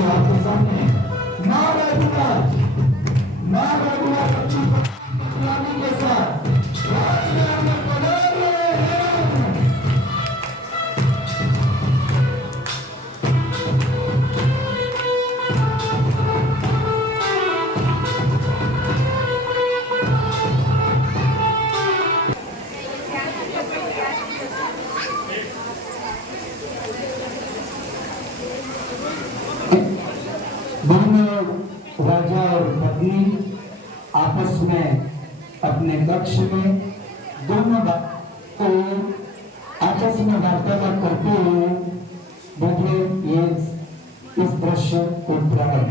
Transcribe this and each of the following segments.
लिए आपके सामने मां रघुराज अच्छी प्लानिंग के साथ राजनाम में पधार रहे हैं। दोनों राजा और पत्नी आपस में अपने कक्ष में दोनों को आपस में वार्तालाप करते हुए देखिए ये इस दृश्य को प्रारंभ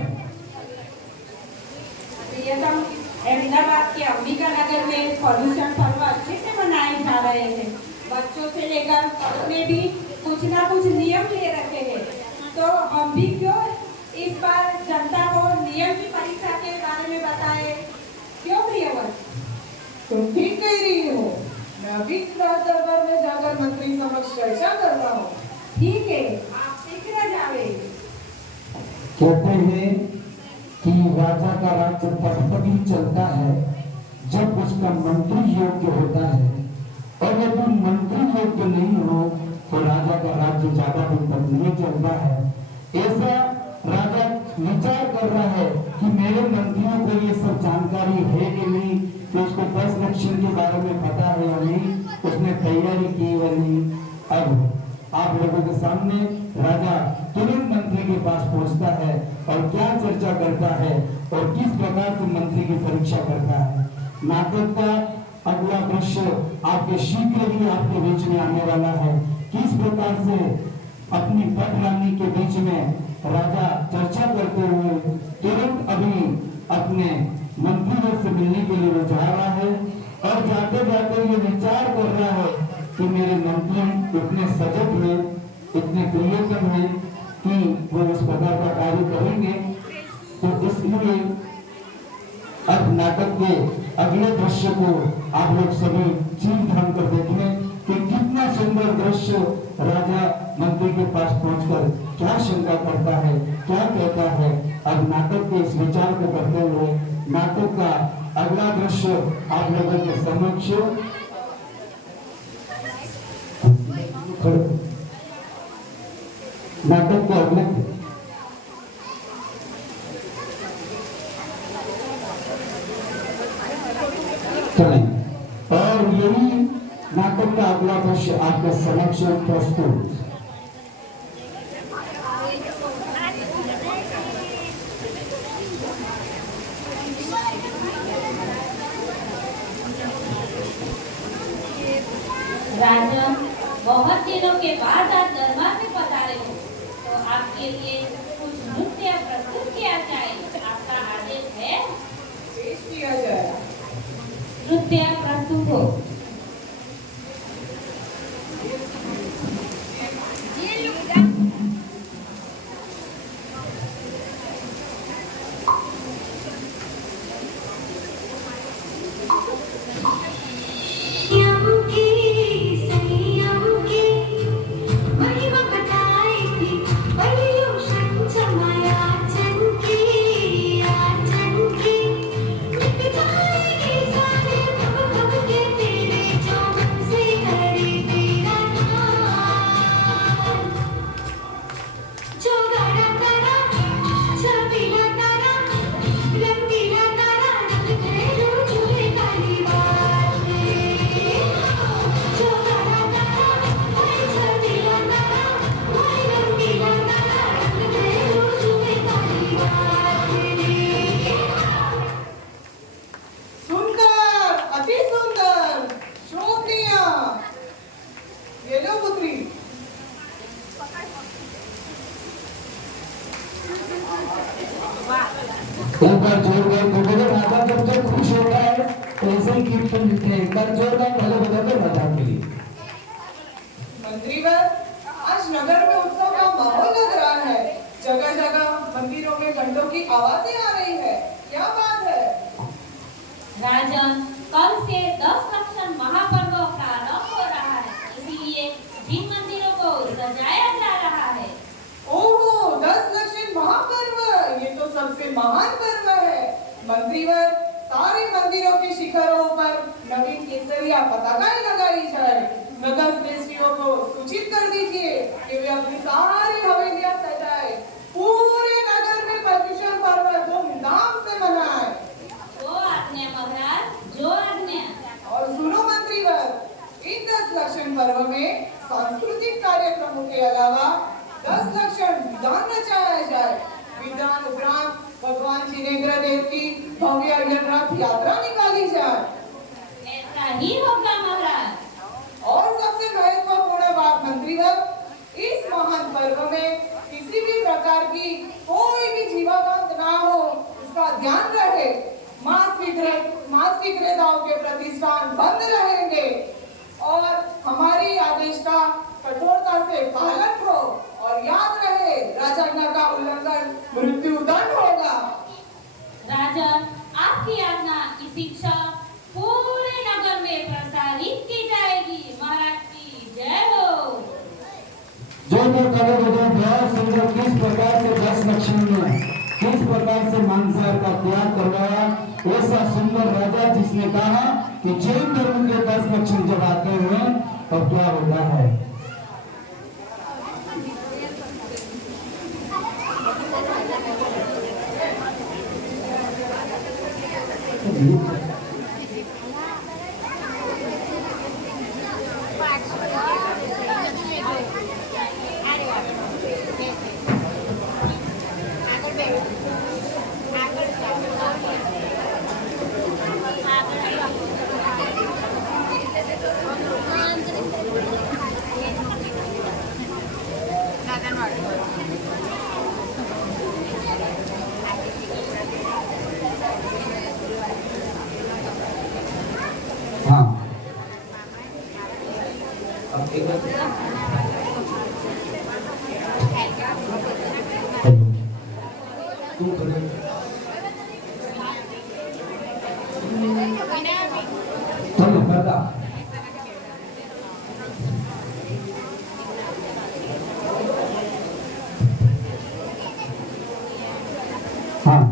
अहमदाबाद के अंबिका नगर में पॉल्यूशन पर्व अच्छे से मनाए जा रहे हैं। बच्चों से लेकर में भी कुछ ना कुछ नियम ले रखे हैं। तो हम भी क्यों इस बार जनता को नियम की परीक्षा के बारे में बताए, क्यों प्रियवत? तुम ठीक कह रही हो। मैं अभी राज दरबार में जाकर मंत्री समक्ष चर्चा करता हूँ। ठीक है, आप शीघ्र जावे। कहते हैं कि राजा का राज्य तभी चलता है जब उसका मंत्री योग्य होता है, और यदि मंत्री योग्य नहीं हो तो राजा का राज्य ज्यादा दिन तक नहीं चलता है। ऐसा राजा विचार कर रहा है कि मेरे मंत्रियों को ये सब जानकारी है कि नहीं, कि उसको 10 लक्षण के बारे में पता है या नहीं, उसने तैयारी की या नहीं। अब आप लोगों के सामने राजा तुरंत मंत्री के पास पहुंचता है और क्या चर्चा करता है और किस प्रकार से मंत्री की परीक्षा करता है। नाटक का अगला दृश्य आपके शीघ्र ही आपके बीच में आने वाला है। किस प्रकार से अपनी पटरानी के बीच में राजा चर्चा करते हुए तुरंत अभी अपने मंत्रियों से मिलने के लिए वो जा रहा है, और जाते जाते ये विचार कर रहा है कि मेरे मंत्री इतने सजग हैं, इतने प्रियतम हैं कि वो इस प्रकार का कार्य करेंगे। तो इसलिए अब नाटक के अगले दृश्य को आप लोग सभी चीन ध्यान कर देखें कि कितना सुंदर दृश्य राजा मंत्री के पास पहुंचकर क्या शंका करता है, क्या कहता है। अब नाटक के इस विचार को करते हुए नाटक का अगला दृश्य आप लोगों के समक्ष नाटक के अगले चलें, और यही नाटक का अगला दृश्य आपके समक्ष प्रस्तुत। राजन, बहुत दिनों के बाद आप दरबार में पधारे हो, तो आपके लिए कुछ नृत्य प्रस्तुत किया जाए। आपका आदेश है? पेश किया जाए। नृत्य प्रस्तुत हो। एक बार जोरदार बोलो, राजा जब जब खुश होता है तो ऐसे ही कीर्तन लिखते हैं। एक बार जोरदार पहले बताते राजा के लिए। मंत्रीवर, आज नगर में उत्सव का माहौल लग रहा है। जगह जगह मंदिरों में घंटों की आवाजें आ रही है। क्या बात है? राजन, कल से 10 लक्षण महापर्व प्रारंभ हो रहा है, इसलिए जिन मंदिरों को सजाया जा रहा है। ओहो, 10 लक्षण महापर्व ये महान पर्व है। मंत्रीवर, सारे मंदिरों के शिखरों पर नवीन केसरिया पताकाएं लगाई जाए। नगर श्रेष्ठियों को सूचित कर दीजिए कि वे अपनी सारी हवेलियां सजाए, पूरे नगर में पर्युषण पर्व धूमधाम से मनाए। जो आज्ञा महाराज, जो आज्ञा। और सुनो मंत्रीवर, इन 10 लक्षण पर्व में सांस्कृतिक कार्यक्रमों के अलावा 10 लक्षण विधान रचाया जाए। विधान उपरांत भगवान जिनेन्द्र देव की भव्य रथ यात्रा निकाली जाए। ऐसा ही होगा महाराज। और सबसे महत्वपूर्ण बात मंत्रीवर, इस महान पर्व में किसी भी प्रकार की कोई भी जीवागंत ना हो, इसका ध्यान रहे। मांस विक्रेताओं के प्रतिष्ठान बंद रहेंगे और हमारी आदेश का कठोरता से पालन हो। और याद रहे, राजाज्ञा का उल्लंघन मृत्युदंड होगा। राजन, आपकी आज्ञा की शिक्षा पूरे नगर में प्रसारित की जाएगी। महाराज की जय हो। जो बहुत सुंदर किस प्रकार से 10 लक्षण में किस प्रकार से मांसाहार का त्याग करवाया, ऐसा सुंदर राजा जिसने कहा कि जैन धर्म के 10 लक्षण जब आते हैं तब क्या होता है। हाँ, अब एक चलो बता। हाँ,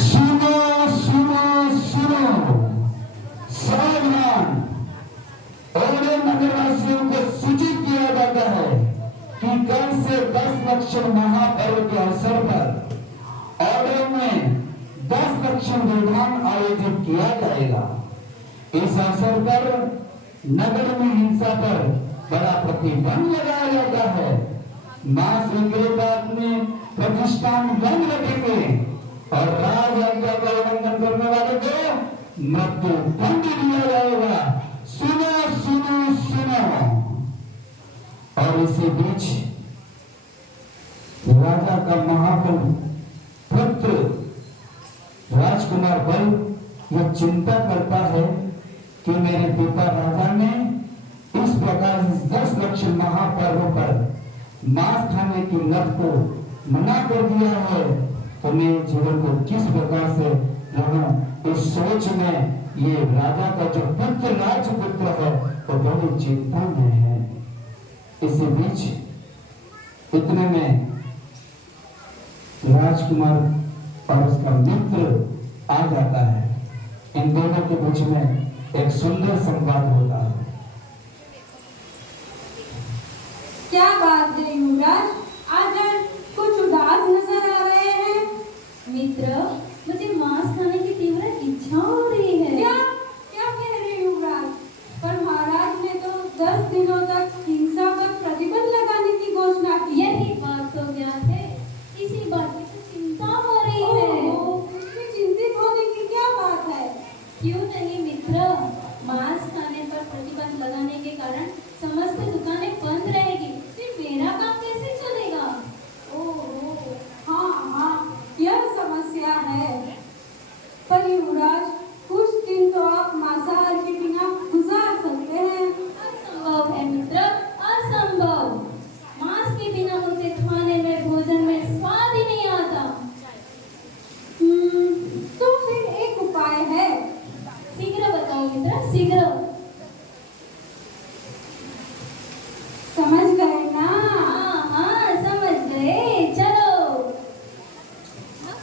सुनो सुनो सुनो, सावधान। और नगरवासियों को सूचित किया जाता है कि कल से 10 लक्षण महापर्व के अवसर पर ऑर्डर में 10 लक्षण विधान आयोजित किया जाएगा। इस अवसर पर नगर में हिंसा पर बड़ा प्रतिबंध लगाया जाता है। मांस विक्रेता अपने प्रतिष्ठान बंद रखेंगे और राज आज्ञा का उल्लंघन करने वाले को मृत्यु दंड दिया जाएगा। सुनो सुनो सुनो। और इसी बीच राजा का महाबल पुत्र राजकुमार बल यह चिंता करता है कि मेरे पिता राजा ने इस प्रकार 10 लक्षण महापर्व पर मांस खाने की लत को मना कर दिया है, तो मैं जीवन को किस प्रकार से रहूं। इस सोच में ये राजा का जो पुत्र राजपुत्र है वो बड़ी चिंता में है। इसी बीच इतने में राजकुमार और उसका मित्र आ जाता है। इन दोनों के बीच में एक सुंदर संवाद होता है। क्या बात है युवराज, आज कुछ उदास नजर आ रहे हैं। मित्र, मुझे मांस खाने की तीव्र इच्छा हो रही है। क्या क्या कह रहे हैं युवराज? पर महाराज ने तो 10 दिनों तक हिंसा पर प्रतिबंध लगाने की घोषणा की। यही बात तो ज्ञात है, इसी बात की तो चिंता हो रही है। इसमें चिंतित होने की क्या बात है? क्यों नहीं मित्र, मांस खाने पर प्रतिबंध लगाने के कारण समस्त दुकानें बंद रहेगी, फिर मेरा काम कैसे चलेगा? ओहो, हाँ हाँ, यह समस्या है। पर युवराज, कुछ दिन तो आप मांसाहार के बिना गुजार सकते हैं। असंभव है मित्र,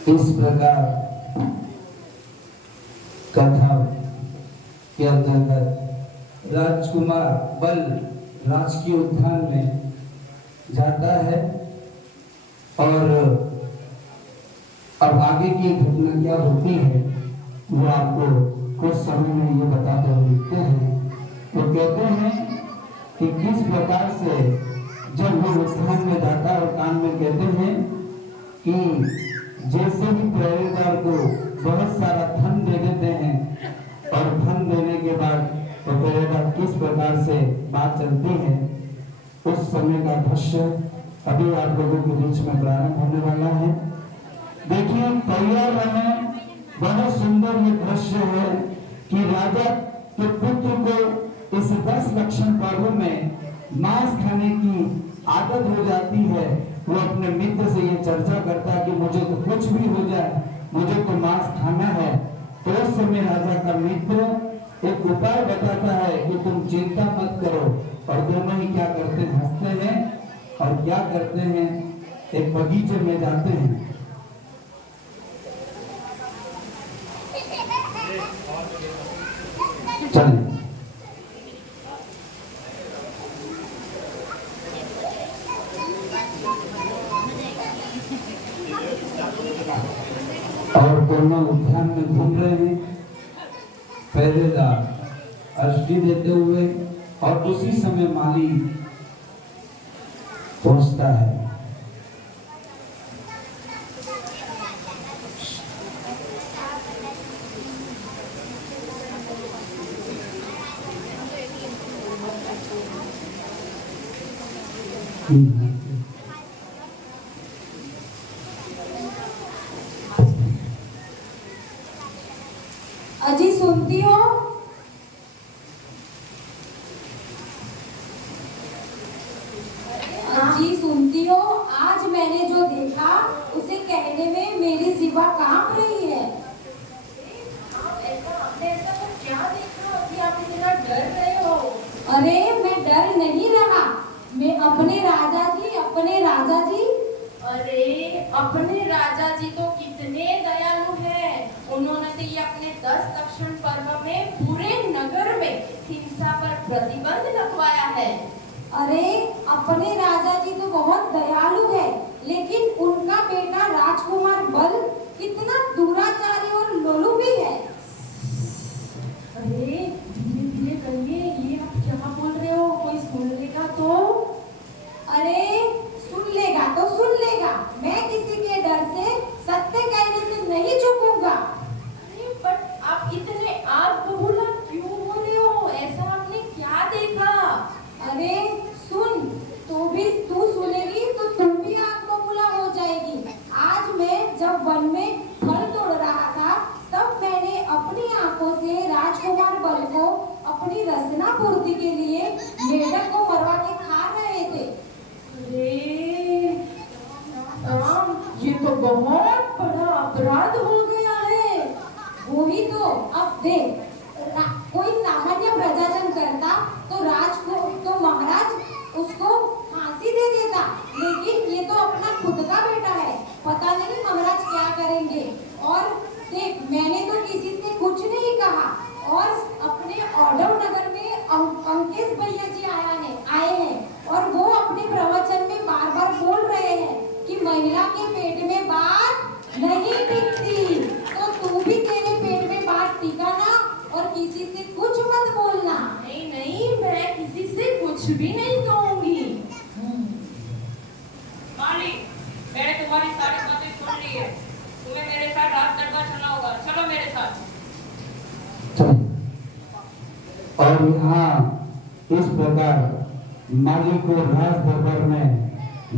इस प्रकार कथा के अंतर्गत राजकुमार बल राजकीय उद्यान में जाता है और अब आगे की घटना क्या होती है वो आपको कुछ समय में ये बताते हुए लिखते हैं। तो कहते हैं कि किस प्रकार से जब वो उद्यान में जाता है और कान में कहते हैं कि जैसे ही पहरेदार को बहुत सारा धन दे देते हैं और धन देने के बाद तो पहरेदार किस प्रकार से बात चलती है उस समय का दृश्य अभी आप लोगों के बीच में प्रारंभ होने वाला है। देखिए तैयार रहे, बहुत सुंदर ये दृश्य है कि राजा के पुत्र को इस 10 लक्षण पर्व में मांस खाने की आदत हो जाती है। वो अपने मित्र से ये चर्चा करता है कि मुझे तो कुछ भी हो जाए, मुझे तो मांस खाना है। तो उस समय राजा का मित्र एक उपाय बताता है कि तुम चिंता मत करो, और दोनों ही क्या करते हैं, हंसते हैं और क्या करते हैं, एक बगीचे में जाते हैं। चलिए और दोनों उद्यान में घूम रहे हैं, पहरेदार अष्टी देते हुए, और उसी समय माली पहुंचता है। अजी सुनती हो? अजी सुनती हो? आज मैंने जो देखा उसे कहने में मेरी जीवा कांप रही है। क्या देखा अभी? आप इतना डर रहे हो? अरे मैं डर नहीं रहा, मैं अपने राजा जी अरे अपने राजा जी तो कितने दयालु हैं। उन्होंने तो ये अपने 10 लक्षण पर्व में पूरे नगर में हिंसा पर प्रतिबंध लगवाया है। अरे अपने राजा जी तो बहुत दयालु है, लेकिन उनका बेटा राजकुमार बल कितना दुराचारी और लोलू भी है। अरे धीरे धीरे कहिए, ये आप क्या बोल रहे हो? कोई सुन लेगा तो? अरे सुन लेगा, मैं किसी के डर से सत्य कहने से नहीं झुकूंगा। अरे बट आप इतने आग बबूला क्यों हो रहे हो? ऐसा आपने क्या देखा? अरे सुन, तू सुनेगी तो तुम भी आग बबूला हो जाएगी। आज मैं जब वन में फल तोड़ रहा था, तब मैंने अपनी आंखों से राजकुमार बल को अपनी रसना पूर्ति के लिए मेढक को मरवा के खा रहे थे। अरे राम, ये तो बहुत बड़ा अपराध हो गया है। वही तो, अब देख, कोई सामान्य प्रजाजन करता तो महाराज उसको फांसी दे देता, लेकिन ये तो अपना खुद का बेटा है, पता नहीं महाराज क्या करेंगे। और देख, मैंने तो किसी से कुछ नहीं कहा, और अपने औडव नगर में अंकेश भैया जी आए हैं, और वो अपने प्रवचन में बार बार बोल रहे हैं कि महिला के पेट में बात नहीं टिकती। तो तू भी तेरे पेट में बात टिकाना और किसी से कुछ मत बोलना। नहीं, मैं किसी से कुछ भी नहीं कहूंगी। माली, मैंने तुम्हारी सारी बातें सुन ली है। तुम्हें मेरे साथ रात दरबार चलना होगा। चलो मेरे साथ। और यहाँ इस प्रकार माली को राज दरबार में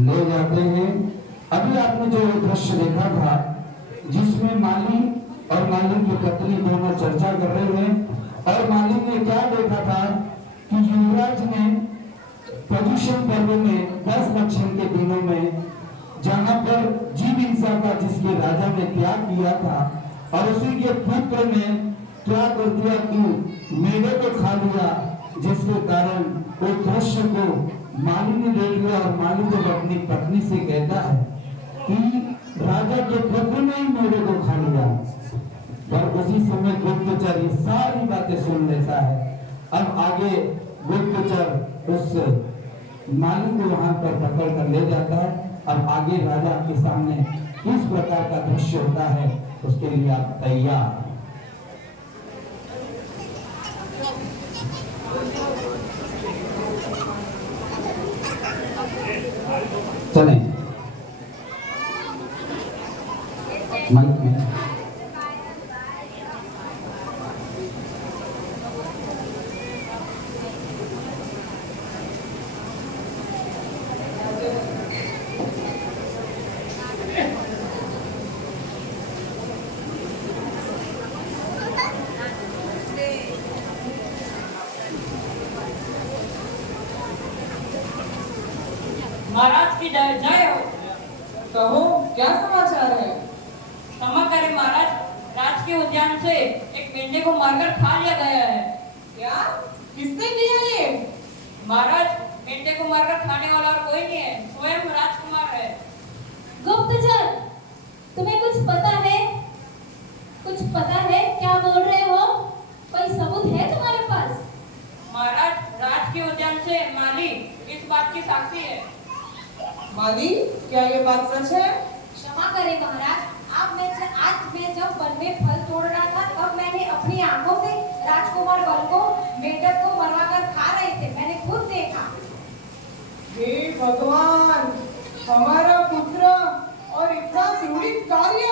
ले जाते हैं। अभी आपने जो दृश्य देखा था, जिसमें माली और माली की पत्नी दोनों चर्चा कर रहे हैं, और माली ने क्या देखा था कि युवराज ने प्रदूषण पर्व में 10 लक्षण के दिनों में जहां पर जीव हिंसा का जिसके राजा ने त्याग किया था, और उसी के पुत्र ने क्या कर दिया कि मेढे को खा लिया, जिसके कारण उस दृश्य को माली ने देख लिया। और माली जब अपनी पत्नी से कहता है कि राजा के पुत्र ने ही मेरे को खा लिया। पर उसी समय गुप्तचर ये सारी बातें सुन लेता है। अब आगे गुप्तचर उस माली को वहां पर पकड़ कर ले जाता है। अब आगे राजा के सामने इस प्रकार का दृश्य होता है, उसके लिए आप तैयार। चलें माइक में। महाराज की जय हो। कहो क्या समाचार है? क्षमा करें महाराज, राज के उद्यान से एक मेंढे को मारकर खा लिया गया है। क्या? किसने किया ये? महाराज, मेंढे को मारकर खाने वाला और कोई नहीं है, स्वयं राजकुमार है। गुप्तचर, तुम्हें कुछ पता है? कुछ पता है क्या बोल रहे हो? कोई सबूत है तुम्हारे पास? महाराज, राज के उद्यान से माली इस बात की साक्षी है। माली, क्या ये बात सच है? क्षमा करें महाराज, आज मैं जब वन में फल तोड़ रहा था तब मैंने अपनी आंखों से राजकुमार वन को मेंढक को मरवाकर खा रहे थे, मैंने खुद देखा। हे भगवान, हमारा पुत्र और इतना क्रूरित कार्य।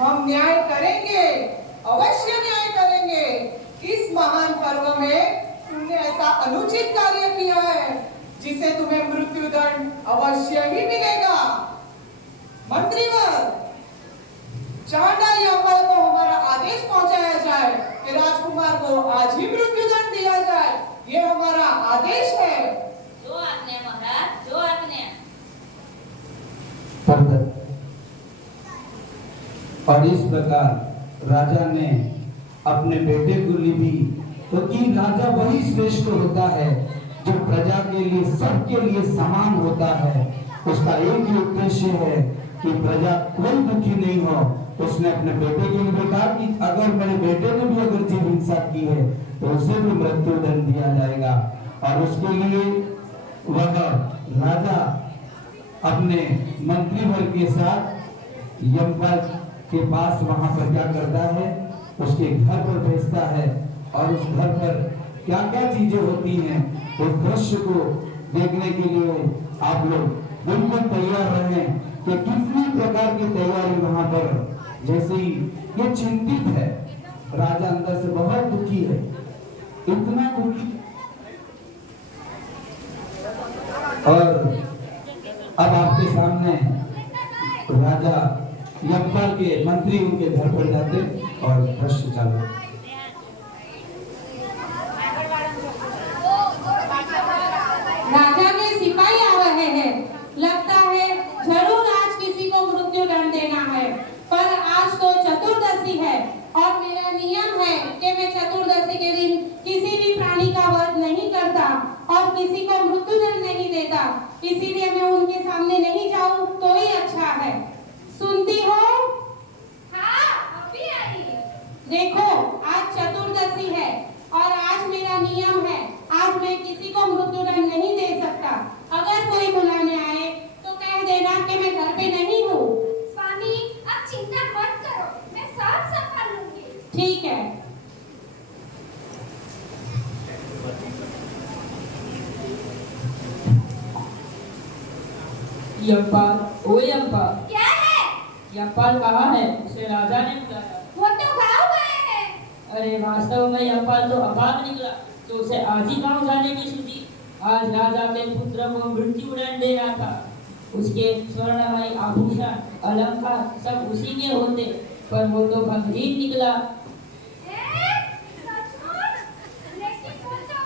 हम न्याय करेंगे, अवश्य न्याय करेंगे। इस महान पर्व में तुमने ऐसा अनुचित कार्य किया है जिसे तुम्हें मृत्युदंड अवश्य ही मिलेगा। मंत्रीवर, चांडाल यमराज को हमारा आदेश पहुंचाया जाए कि राजकुमार को आज ही मृत्युदंड दिया जाए। ये हमारा आदेश है। जो आज्ञा महाराज, जो आज्ञा। और इस प्रकार राजा ने अपने बेटे को ली, क्योंकि राजा वही श्रेष्ठ होता है जो प्रजा के लिए, सबके लिए समान होता है। उसका एक ही उद्देश्य है कि प्रजा कोई दुखी नहीं हो। उसने अपने बेटे के लिए कहा कि अगर मेरे बेटे ने भी अगर जीव हिंसा की है तो उसे भी मृत्युदंड दिया जाएगा। और उसके लिए वह राजा अपने मंत्रीवर्ग के साथ यमराज के पास वहां पर क्या करता है, उसके घर पर भेजता है। और उस घर पर क्या क्या चीजें होती हैं, उस दृश्य को देखने के लिए आप लोग बिल्कुल तैयार रहें कि कितनी प्रकार की तैयारी वहां पर। जैसे ही ये चिंतित है, राजा अंदर से बहुत दुखी है, इतना दुखी। और अब आपके सामने राजा यमपाल के मंत्री उनके घर पर जाते और दृश्य चालू। राजा के सिपाही आ रहे हैं। लगता है जरूर आज किसी को मृत्युदंड देना है, पर आज तो चतुर्दशी है और मेरा नियम है कि मैं चतुर्दशी के दिन किसी भी प्राणी का वध नहीं करता और किसी को मृत्युदंड नहीं देता। इसीलिए मैं उनके सामने नहीं जाऊं तो ही अच्छा है। सुनती हो? हाँ, अभी आई। देखो, आज चतुर्दशी है और आज मेरा नियम है, आज मैं किसी को मृत्युदंड नहीं दे सकता। अगर कोई बुलाने आए तो कह देना कि मैं घर पे नहीं हूँ। स्वामी, आप चिंता मत करो, मैं सब संभाल लूंगी। ठीक है। यमपाल, ओ यमपाल, क्या है? यमपाल कहाँ है? उसे राजा ने बुलाया। वो तो गाँव गए हैं। अरे वास्तव में यमपाल तो अपार निकला, तो उसे आज ही गाँव जाने की सूझी। आज राजा के पुत्र को मृत्युदंड दे रहा था। उसके स्वर्णमय आभूषण, अलंकार सब उसी के होते, पर वो तो भंगहीन निकला। सचमुच? लेकिन वो तो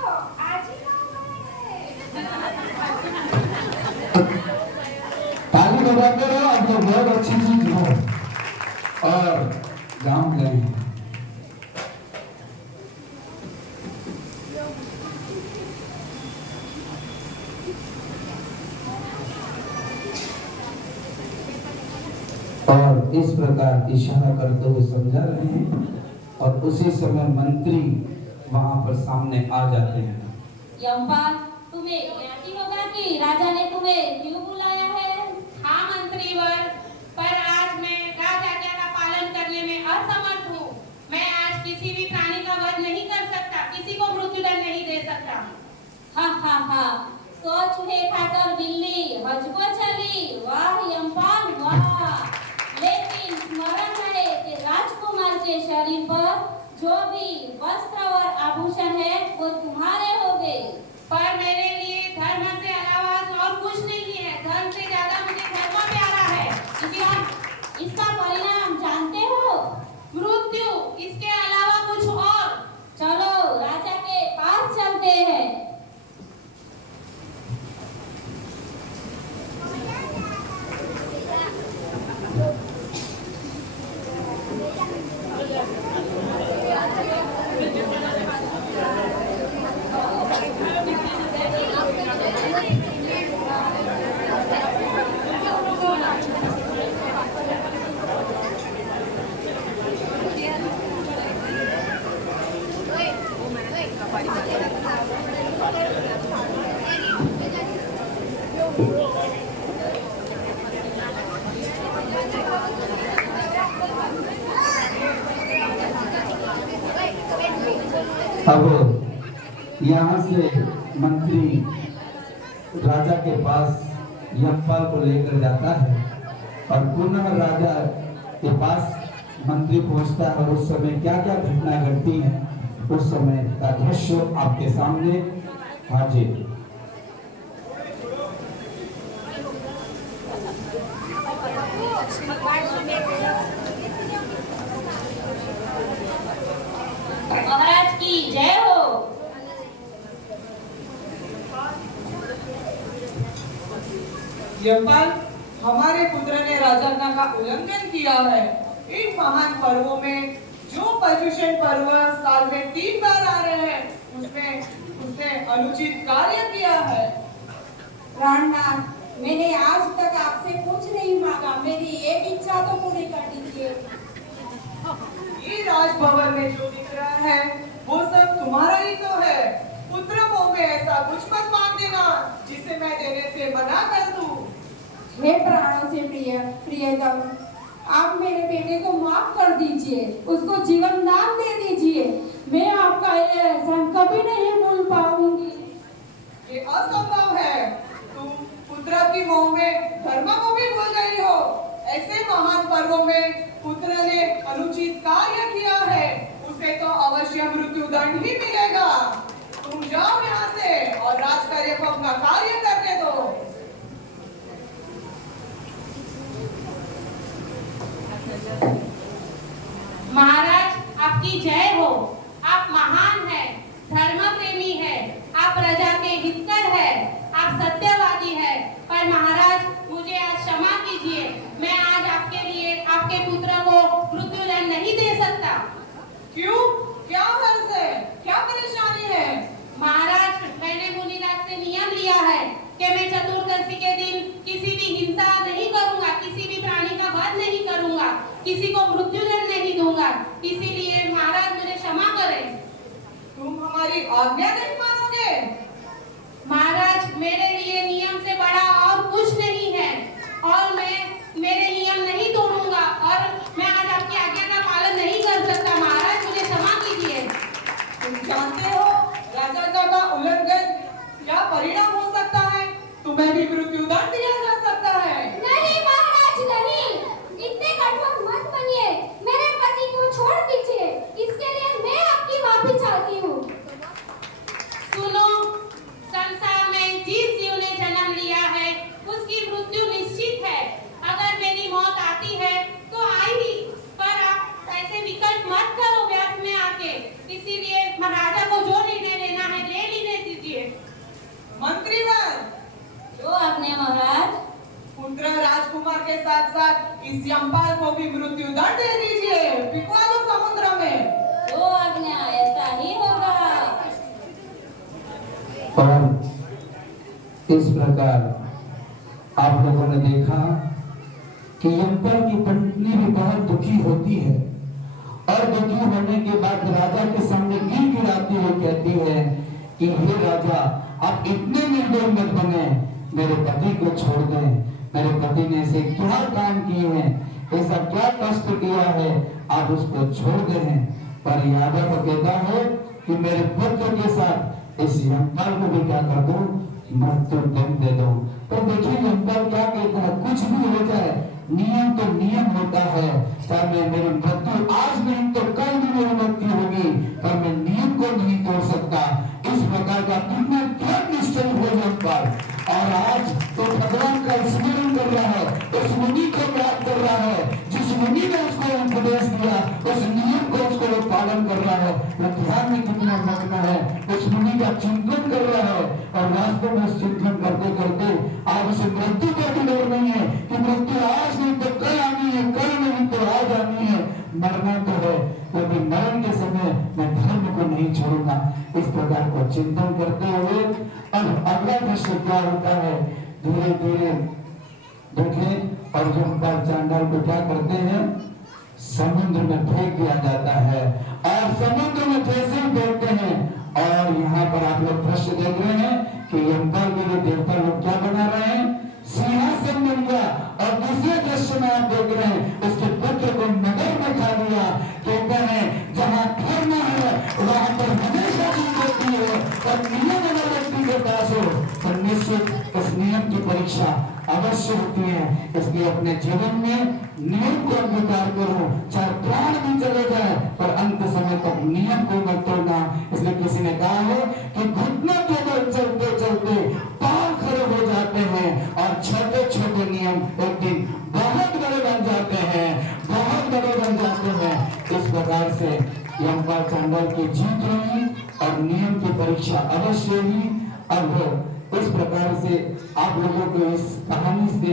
आज ही गाँव गए हैं। ताली बजाते रहो, अब तो बहुत अच्छी चीज हो। और गांव गए हैं। और इस प्रकार इशारा करते हुए समझा रहे हैं और उसी समय मंत्री वहां पर सामने आ जाते हैं। यमपाल, तुम्हें ज्ञाति होगा कि राजा ने तुम्हें क्यों बुलाया है? हाँ मंत्रीवर, पर आज मैं राज आज्ञा का पालन करने में असमर्थ हूँ। मैं आज किसी भी प्राणी का वध नहीं कर सकता, किसी को मृत्युदंड नहीं दे सकता। हा हा हा, सो चूहे खाकर बिल्ली हज को चली। वाह यमपाल वाह। लेकिन स्मरण रहे कि राजकुमार के शरीर पर जो भी वस्त्र और आभूषण है वो तुम्हारे होंगे। पर मेरे लिए धर्म से अलावा और कुछ नहीं है। धर्म से ज्यादा मुझे धर्म प्यारा है। इसका परिणाम जानते हो? मृत्यु, इसके अलावा कुछ और? चलो राजा के पास चलते हैं। अब यहाँ से मंत्री राजा के पास यमपाल को लेकर जाता है और पुनः राजा के पास मंत्री पहुंचता है और उस समय क्या क्या घटना घटती हैं उस समय का दृश्य आपके सामने हाजिर। महाराज की जय हो। यमपाल, हमारे पुत्र ने राजाज्ञा का उल्लंघन किया है। इन महान पर्वों में जो पर्युषण पर्व साल में 3 बार आ रहे हैं उसमें उसने अनुचित कार्य किया है। प्राणनाथ, मैंने आज तक आपसे कुछ नहीं मांगा। मेरी एक इच्छा तो पूरी कर दीजिए। ये राजभवन में जो दिख रहा है वो सब तुम्हारा ही तो है। पुत्र मोह में ऐसा कुछ मत मांग देना जिसे मैं देने से मना कर दूं। हे प्राणों से प्रियतम, आप मेरे बेटे को माफ कर दीजिए, उसको जीवन दान दे दीजिए। मैं आपका ये एहसान कभी नहीं भूल पाऊंगी। ये असंभव है। तुम पुत्र की मोह में धर्म को भी भूल गई हो। ऐसे महान पर्वों में पुत्र ने अनुचित कार्य किया है, उसे तो अवश्य मृत्युदंड ही मिलेगा। तुम जाओ यहाँ से और राजकार्य को अपना कार्य करने दो। महाराज, आपकी जय हो। आप महान हैं, धर्म प्रेमी हैं, आप प्रजा के हितकर हैं, आप सत्यवादी हैं। पर महाराज, मुझे आज क्षमा कीजिए। मैं आज आपके लिए आपके पुत्र को मृत्युदंड नहीं दे सकता। क्यों? क्या हर्ष है? क्या परेशानी है? महाराज, मैंने मुनिराज से नियम लिया है कि मैं चतुर्दशी के दिन किसी भी हिंसा नहीं करूंगा, किसी भी प्राणी का वध नहीं करूंगा, किसी को मृत्युदंड नहीं दूंगा। इसीलिए महाराज मुझे क्षमा करें। तुम हमारी आज्ञा नहीं मानोगे? महाराज, मेरे लिए नियम से बड़ा और कुछ नहीं है और मैं मेरे नियम नहीं तोड़ूंगा और मैं आज आपकी आज्ञा का पालन नहीं कर सकता। महाराज, मुझे क्षमा कीजिए। तुम जानते हो राजाज्ञा का उल्लंघन क्या परिणाम हो सकता है? तुम्हें भी मृत्युदंड दिया जा सकता है। नहीं महाराज नहीं, इतने कठोर मत बनिए। मेरे पति को छोड़ दीजिए। इसके लिए मैं आपकी माफी चाहती हूँ। सुनो, संसार में जिस जीव ने जन्म लिया है उसकी मृत्यु निश्चित है। अगर मेरी मौत आती है तो आई ही, पर आप ऐसे विकल्प मत करो व्यर्थ में आके। इसीलिए महाराजा को जो निर्णय लेना है ले लेने दीजिए। मंत्रीवर, जो आपने महाराज। पुत्र राजकुमार के साथ साथ इस यमपाल को भी मृत्युदंड दे दीजिए। पिघला दो समुद्र में। जो आज्ञा ऐसा ही होगा। और इस प्रकार आप लोगों ने देखा कि यमपाल की पत्नी भी होती है और दुखी होने के बाद राजा के सामने गिड़गिड़ाती हुई कहती है कि हे राजा, आप इतने निर्दयी मत बने, मेरे पति को छोड़ दें। मेरे पति ने ऐसे क्या काम किए हैं, ऐसा क्या कष्ट किया है, आप उसको छोड़ दें। पर यादव कहता है कि मेरे पुत्र के साथ इस यमपाल को भी क्या कर दो, मृत्यु दंड दे दो। तो देखिए यमपाल क्या कहता है, कुछ भी हो जाए, नियम तो नियम होता है। चाहे मेरी मृत्यु आज नहीं तो कल भी मेरी मृत्यु होगी, पर मैं नियम को नहीं तोड़ सकता। इस प्रकार का कितना दृढ़ निश्चय हो यमपाल, और आज तो भगवान का स्मरण कर रहा है, उस मुनि को याद कर रहा है, जिस मुनि ने उसको उपदेश दिया, उस नियम को उसको वो पालन कर रहा है। वो ध्यान में कितना मग्न है, उस मुनि का चिंतन कर रहा है, और वास्तव में चिंतन करते करते आज उसे मृत्यु का भी डर नहीं है कि मृत्यु आज नहीं तो कल आनी है, कल नहीं तो आज आनी है, मरना तो है, लेकिन मरण के समय मैं धर्म को नहीं छोड़ूंगा। इस प्रकार का चिंतन करते हुए अब अगला दृश्य क्या होता है, धीरे धीरे देखें, और जो चांडाल को क्या करते हैं, समुद्र में फेंक दिया जाता है। और समुद्र में जैसे ही फेंकते हैं, और यहाँ पर आप लोग दृश्य देख रहे हैं कि यमपाल के लिए देवता लोग क्या बना रहे हैं, सिंहासन बन गया। और दूसरे दृश्य में आप देख रहे हैं, उसके पुत्र को नगर में खा लिया। कहते हैं जहाँ धर्म है वहां पर हमेशा जीत होती है, और नियम अगर व्यक्ति के पास हो तो निश्चित उस नियम की परीक्षा अवश्य होती है। इसलिए अपने जीवन में नियम को अंगीकार करो, चाहे प्राण भी चले जाए, पर अंत समय तक नियम को मत तोड़ना। इसलिए किसी ने कहा है कि घुटनों के बल चलते चलते पांव खड़े हो जाते हैं, और छोटे छोटे नियम एक दिन बहुत बड़े बन जाते हैं, बहुत बड़े बन जाते हैं। इस प्रकार से यमपाल चांडाल की जीत रही, और नियम की परीक्षा अवश्य ही। अब इस प्रकार से आप लोगों को इस कहानी से,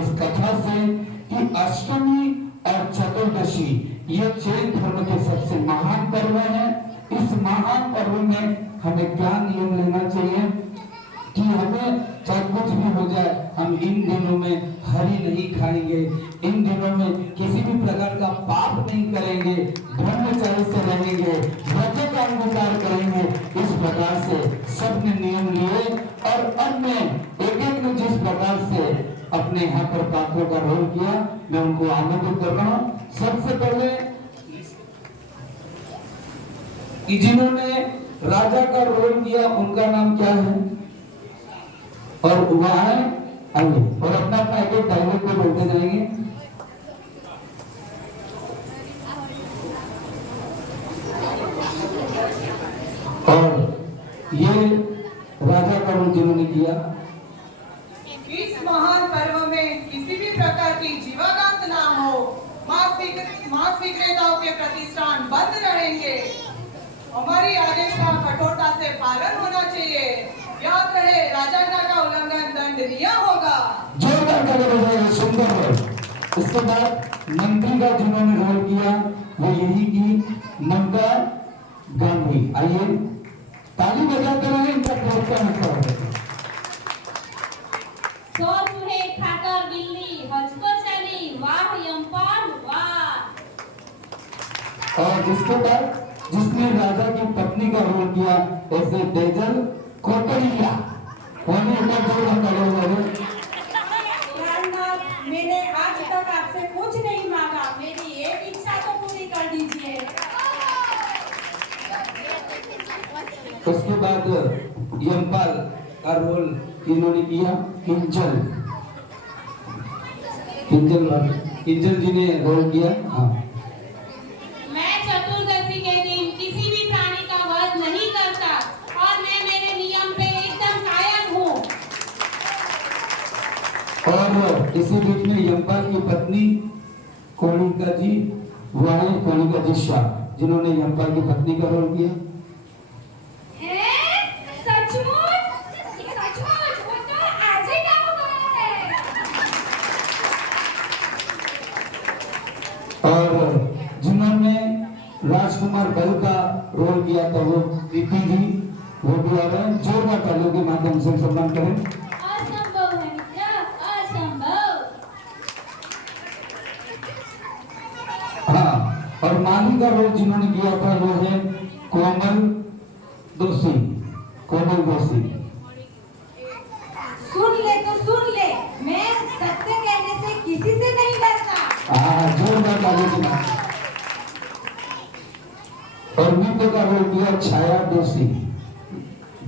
इस कथा से, कि अष्टमी और चतुर्दशी ये जैन धर्म के सबसे महान पर्व है। इस महान पर्व में हमें क्या नियम लेना चाहिए कि हमें चाहे कुछ भी हो जाए, हम इन दिनों में हरी नहीं खाएंगे, इन दिनों में किसी भी प्रकार का पाप नहीं करेंगे, ब्रह्मचारी से रहेंगे, व्रतों का अनुसार करेंगे। इस प्रकार से सबने नियम लिए, और अब मैं एक एक ने जिस प्रकार से अपने यहाँ पर पात्रों का रोल किया, मैं उनको आमंत्रित कर रहा हूँ। सबसे पहले जिन्होंने राजा का रोल किया उनका नाम क्या है, और वह है आइए, और अपना अपना एक एक डायलॉग को बोलते जाएंगे। और ये राजा का रोल जिन्होंने किया, इस महान पर्व में किसी भी प्रकार की जीवाघात ना हो, मांस विक्रेताओं के प्रतिष्ठान बंद रहेंगे, हमारी आदेश का कठोरता से पालन होना चाहिए। याद रहे, राजाज्ञा का उल्लंघन दंडनीय होगा। जोरदार ताली बजाइए, सुंदर है। इसके बाद मंत्री का जिन्होंने रोल किया वो यही की ममता गांधी। आइए ताली बजाते रहे, इनका प्रोत्साहन करें। सो चूहे खाकर बिल्ली हज को चली, वाह यमपाल वाह। और इसके बाद जिसने राजा की पत्नी का रोल किया, ऐसे तेजल कोटड़िया, मैंने आज तक आपसे कुछ नहीं मांगा, मेरी एक इच्छा तो पूरी कर दीजिए। उसके बाद यमपाल का रोल इन्होंने किया किंजल, किंजल जी ने रोल किया। हाँ, मैं चतुर्दशी के दिन किसी भी प्राणी का वध नहीं करता, और मैं मेरे नियम पे एकदम कायम हूँ। और इसी बीच में यमपाल की पत्नी कोणिका जी, वो है कोणिका जी शाह, जिन्होंने यमपाल की पत्नी का रोल किया। और जिन्होंने राजकुमार बल का रोल किया था वो प्रीति जी, वो भी आ रहे हैं। जोरदार तालियों के माध्यम से सम्मान करें। असंभव है मित्र, असंभव। हाँ, माली का रोल जिन्होंने किया था वो है कोमल दोषी। कोमल दोषी सुन ले तो सुन ले, मैं सत्य कहने से किसी से नहीं डरता। जोरदार ताली की बात। और मित्र का रोल किया छाया दोषी।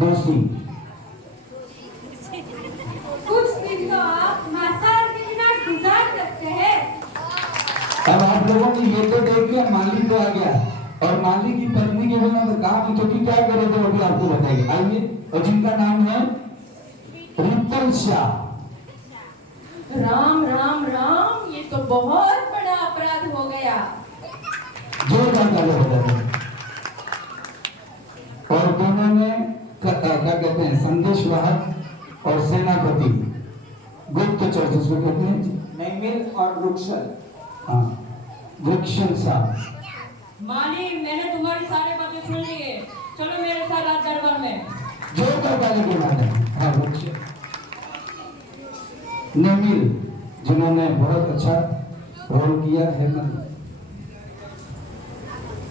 दोषी कुछ दिन तो आप मसाल के बिना गुजार सकते हैं। अब आप लोगों ने ये तो देख लिया माली तो आ गया, और माली की पत्नी के बिना तो काम तो क्या करे तो अभी आपको बताएंगे। आइए, और जिनका नाम है रिपल शाह। राम राम राम, ये तो बहुत बड़ा अपराध हो गया। जोरदार ताली बजाते हैं। और दोनों ने क्या कहते हैं, संदेश वाहक और सेनापति, गुप्तचर जिसको कहते हैं, नैमिल और वृक्षल। हाँ, वृक्षल साहब। माली, मैंने तुम्हारी सारे बातें सुन ली है, चलो मेरे साथ राज दरबार में। जोरदार ताली के माध्यम। हाँ, वृक्षल नैमिल जिन्होंने बहुत अच्छा रोल किया है।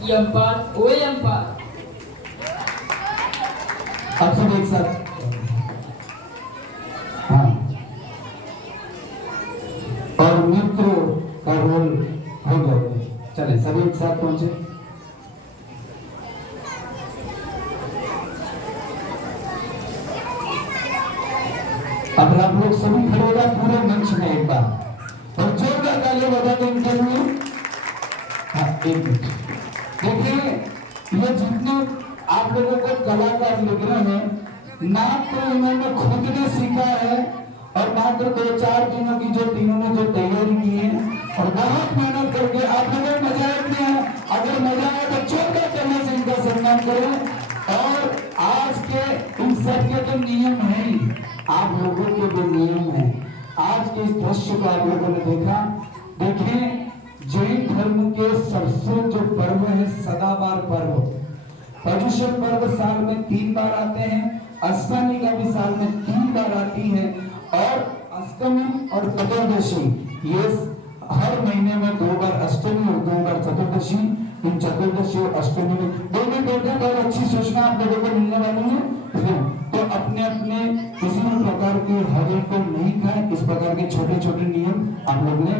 यमपाल, ओ यमपाल। अब सब एक साथ। हाँ, और मित्र का रोल हो गया। चले सभी एक साथ पहुंचे। अब आप लोग सभी खड़े हो जाए पूरे मंच में एक बार, और जोरदार तालियां बजा के इनके लिए। हाँ, एक मिनट देखिए, ये जितने आप लोगों को कलाकार लग रहे हैं, ना तो इन्होंने खुद ने सीखा है, और मात्र 2-4 दिनों की जो तीनों ने जो तैयारी की है, और बहुत मेहनत करके आप लोगों ने मजा किया। अगर मजा आए तो जोरदार तालियों से इनका सम्मान करें। और आज के इन सब के तो नियम है ही, आप लोगों के भी नियम है। आज के इस दृश्य को आप लोगों ने देखा। देखिए, जैन धर्म के सबसे जो पर्व है सदाबहार पर्व, पर्युषण पर्व साल में 3 बार आते हैं, अष्टमी का भी साल में 3 बार आती है, और अष्टमी और चतुर्दशी ये हर महीने में 2 बार अष्टमी और 2 बार चतुर्दशी। इन चतुर्दशी और अष्टमी में दोनों डेटें बहुत अच्छी सूचना आप लोगों को मिलने वाली है। तो अपने अपने किसी भी प्रकार के हरे को नहीं खाएं, इस प्रकार के छोटे छोटे नियम आप लोग ने